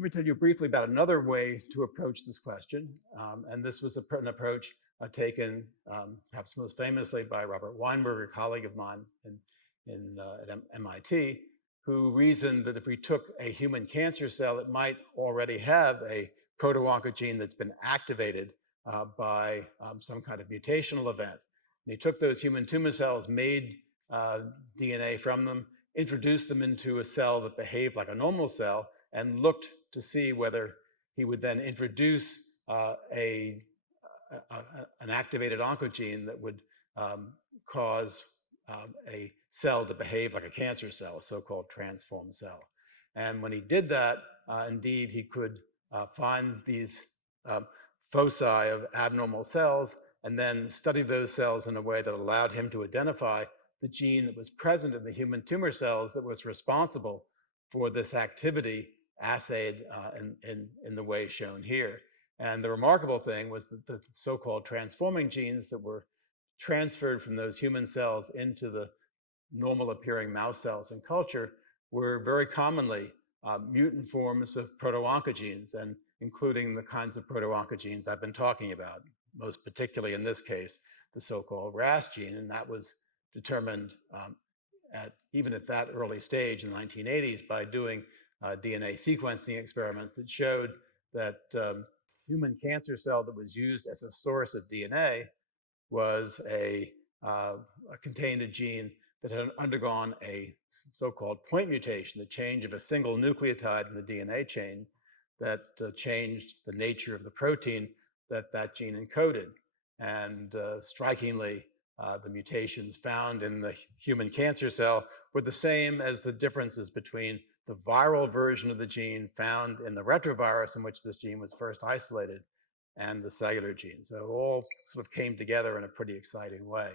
Let me tell you briefly about another way to approach this question. And this was an approach taken perhaps most famously by Robert Weinberg, a colleague of mine at MIT, who reasoned that if we took a human cancer cell, it might already have a proto-oncogene that's been activated by some kind of mutational event. And he took those human tumor cells, made DNA from them, introduced them into a cell that behaved like a normal cell, and looked to see whether he would then introduce an activated oncogene that would cause a cell to behave like a cancer cell, a so-called transformed cell. And when he did that, indeed, he could find these foci of abnormal cells and then study those cells in a way that allowed him to identify the gene that was present in the human tumor cells that was responsible for this activity assayed in the way shown here. And the remarkable thing was that the so-called transforming genes that were transferred from those human cells into the normal appearing mouse cells in culture were very commonly mutant forms of proto-oncogenes, and including the kinds of proto-oncogenes I've been talking about, most particularly in this case, the so-called RAS gene. And that was determined even at that early stage in the 1980s by doing DNA sequencing experiments that showed that human cancer cell that was used as a source of DNA was contained a gene that had undergone a so-called point mutation, the change of a single nucleotide in the DNA chain that changed the nature of the protein that gene encoded. And strikingly, the mutations found in the human cancer cell were the same as the differences between the viral version of the gene found in the retrovirus in which this gene was first isolated and the cellular gene. So it all sort of came together in a pretty exciting way.